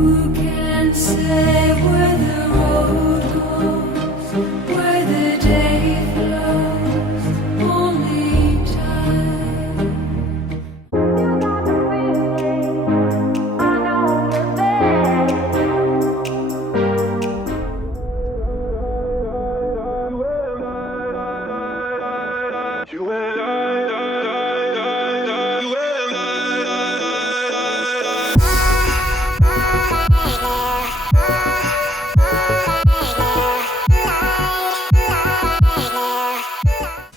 Who can say where the road goes, where the day flows? Only time.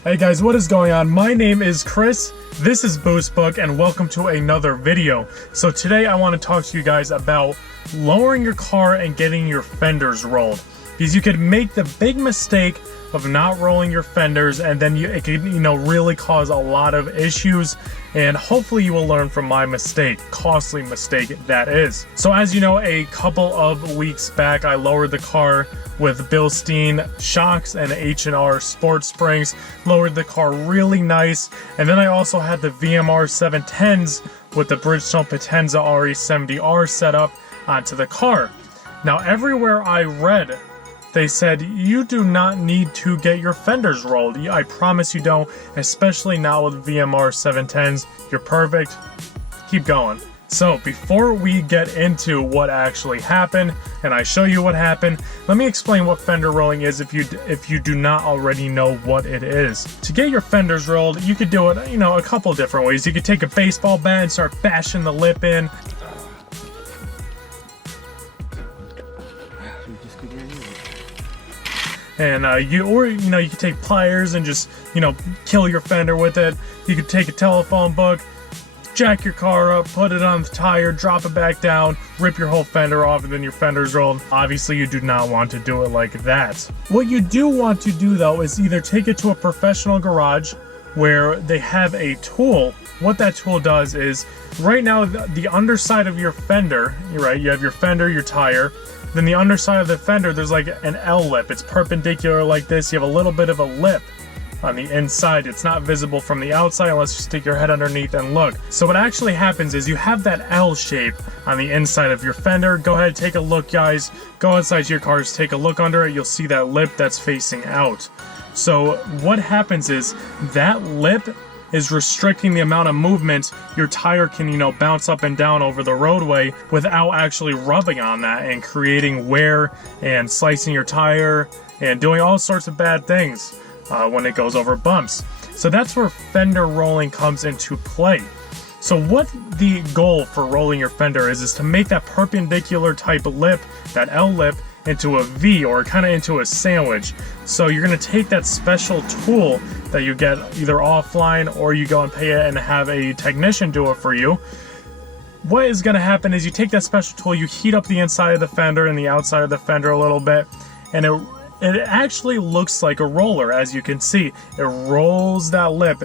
Hey guys, what is going on? My name is Chris, this is Boostbook, and welcome to another video. So today I want to talk to you guys about lowering your car and getting your fenders rolled. Because you could make the big mistake of not rolling your fenders, and then it could, really cause a lot of issues. And hopefully you will learn from my mistake, costly mistake that is. So as you know, a couple of weeks back, I lowered the car with Bilstein shocks and H&R sports springs. Lowered the car really nice. And then I also had the VMR 710s with the Bridgestone Potenza RE70R set up onto the car. Now everywhere I read, they said, you do not need to get your fenders rolled. I promise you don't, especially not with VMR 710s. You're perfect. Keep going. So before we get into what actually happened, and I show you what happened, let me explain what fender rolling is if you do not already know what it is. To get your fenders rolled, you could do it, a couple different ways. You could take a baseball bat and start bashing the lip in. And you could take pliers and just, kill your fender with it. You could take a telephone book, jack your car up, put it on the tire, drop it back down, rip your whole fender off, and then your fender's rolled. Obviously, you do not want to do it like that. What you do want to do, though, is either take it to a professional garage where they have a tool. What that tool does is, right now, the underside of your fender, right, you have your fender, your tire, then the underside of the fender, there's like an L lip. It's perpendicular like this. You have a little bit of a lip on the inside. It's not visible from the outside unless you stick your head underneath and look. So what actually happens is you have that L shape on the inside of your fender. Go ahead, take a look, guys. Go outside your cars, take a look under it. You'll see that lip that's facing out. So what happens is that lip is restricting the amount of movement your tire can, bounce up and down over the roadway without actually rubbing on that and creating wear and slicing your tire and doing all sorts of bad things when it goes over bumps. So that's where fender rolling comes into play. So what the goal for rolling your fender is to make that perpendicular type of lip, that L lip, into a V, or kind of into a sandwich. So you're going to take that special tool that you get either offline or you go and pay it and have a technician do it for you. What is going to happen is you take that special tool, you heat up the inside of the fender and the outside of the fender a little bit, and it actually looks like a roller. As you can see, it rolls that lip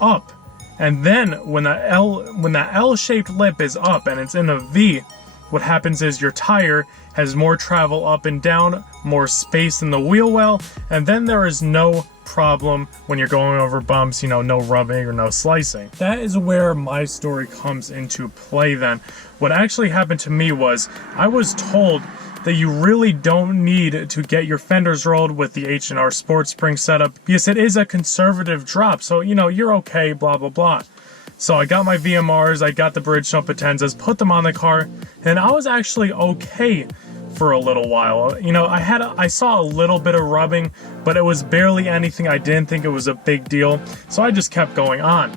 up, and then when that L-shaped lip is up and it's in a V, what happens is your tire has more travel up and down, more space in the wheel well, and then there is no problem when you're going over bumps, no rubbing or no slicing. That is where my story comes into play then. What actually happened to me was I was told that you really don't need to get your fenders rolled with the H&R sports spring setup because it is a conservative drop, so you're okay, blah blah blah. So I got my VMRs, I got the Bridgestone Potenzas, put them on the car, and I was actually okay for a little while. I saw a little bit of rubbing, but it was barely anything. I didn't think it was a big deal, so I just kept going on.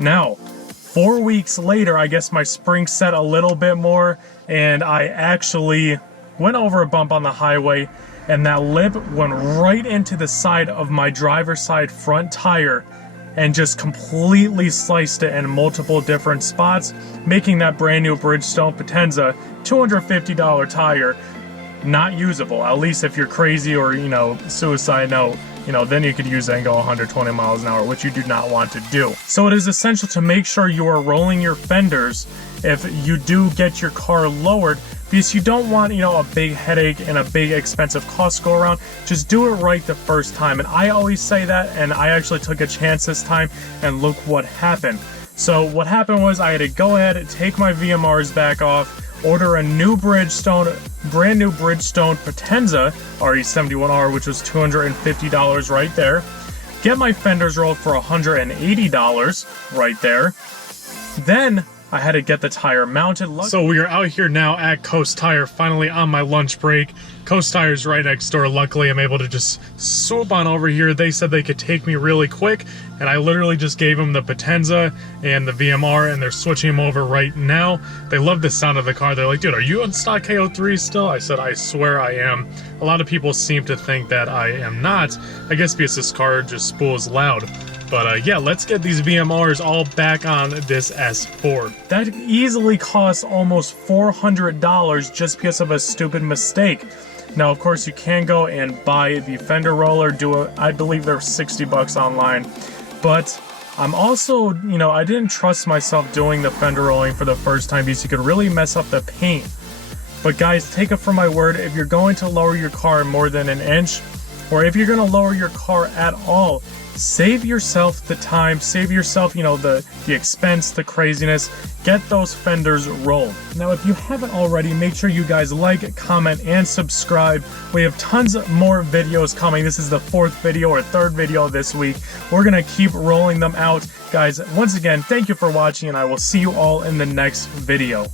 Now, 4 weeks later, I guess my spring set a little bit more, and I actually went over a bump on the highway, and that lip went right into the side of my driver's side front tire and just completely sliced it in multiple different spots, making that brand new Bridgestone Potenza $250 tire not usable. At least if you're crazy or, suicide note, then you could use it and go 120 miles an hour, which you do not want to do. So it is essential to make sure you are rolling your fenders if you do get your car lowered, because you don't want, a big headache and a big expensive cost go around. Just do it right the first time. And I always say that, and I actually took a chance this time, and look what happened. So what happened was I had to go ahead and take my VMRs back off, order a new Bridgestone, brand new Bridgestone Potenza RE71R, which was $250 right there. Get my fenders rolled for $180 right there. Then I had to get the tire mounted. So we are out here now at Coast Tire, finally on my lunch break. Coast Tire's right next door. Luckily, I'm able to just swoop on over here. They said they could take me really quick, and I literally just gave them the Potenza and the VMR, and they're switching them over right now. They love the sound of the car. They're like, dude, are you on stock KO3 still? I said, I swear I am. A lot of people seem to think that I am not. I guess because this car just spools loud. But yeah, let's get these VMRs all back on this S4. That easily costs almost $400 just because of a stupid mistake. Now, of course, you can go and buy the Fender Roller, I believe they're 60 bucks online. But I'm also, you know, I didn't trust myself doing the Fender Rolling for the first time because you could really mess up the paint. But guys, take it from my word, if you're going to lower your car more than an inch, or if you're going to lower your car at all, save yourself the time, save yourself, you know, the expense, the craziness. Get those fenders rolled. Now, if you haven't already, make sure you guys like, comment, and subscribe. We have tons more videos coming. This is the fourth video or third video this week. We're gonna keep rolling them out. Guys, once again, thank you for watching, and I will see you all in the next video.